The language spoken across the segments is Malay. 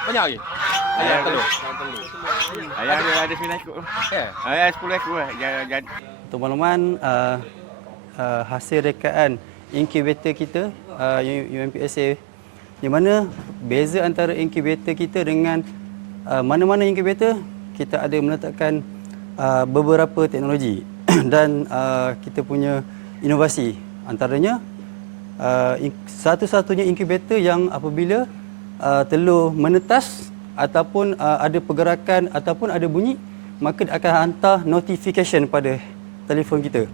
Banyak lagi? Ayam telur. Ayah ada ada sembilan ekor. Ya. Ayah sepuluh ekor. lah. Jadi jadi Untuk makluman, uh, uh, hasil rekaan inkubator kita, uh, UMPSA, di mana beza antara inkubator kita dengan uh, mana-mana inkubator, kita ada meletakkan uh, beberapa teknologi dan uh, kita punya inovasi. Antaranya, uh, satu-satunya inkubator yang apabila uh, telur menetas ataupun uh, ada pergerakan ataupun ada bunyi, maka dia akan hantar notification pada telefon kita.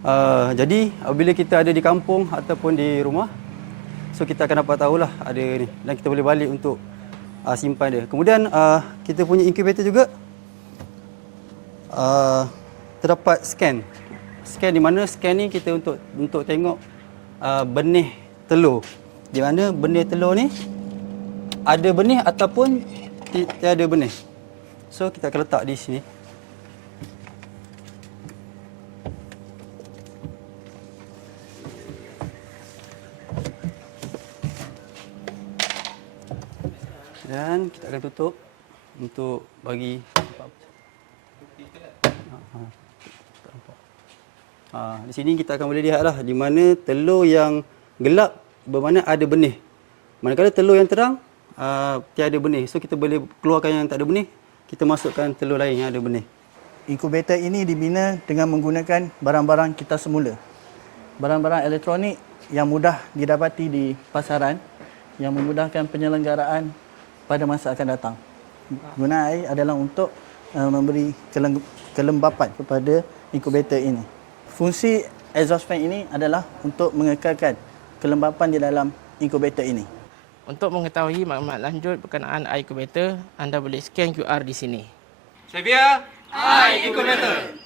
Uh, jadi apabila kita ada di kampung ataupun di rumah, so kita akan dapat tahulah ada ni dan kita boleh balik untuk uh, simpan dia. Kemudian uh, kita punya incubator juga uh, terdapat scan. Scan di mana scan ni kita untuk untuk tengok uh, benih telur. Di mana benih telur ni ada benih ataupun ti- tiada benih. So kita akan letak di sini. Dan kita akan tutup untuk bagi Ha, di sini kita akan boleh lihatlah di mana telur yang gelap bermakna ada benih. Manakala telur yang terang uh, tiada benih. So kita boleh keluarkan yang tak ada benih, kita masukkan telur lain yang ada benih. Inkubator ini dibina dengan menggunakan barang-barang kita semula. Barang-barang elektronik yang mudah didapati di pasaran yang memudahkan penyelenggaraan pada masa akan datang. Guna air adalah untuk uh, memberi kelembapan kepada inkubator ini. Fungsi exhaust fan ini adalah untuk mengekalkan kelembapan di dalam inkubator ini. Untuk mengetahui maklumat lanjut berkenaan incubator, anda boleh scan QR di sini. Sevia, I incubator.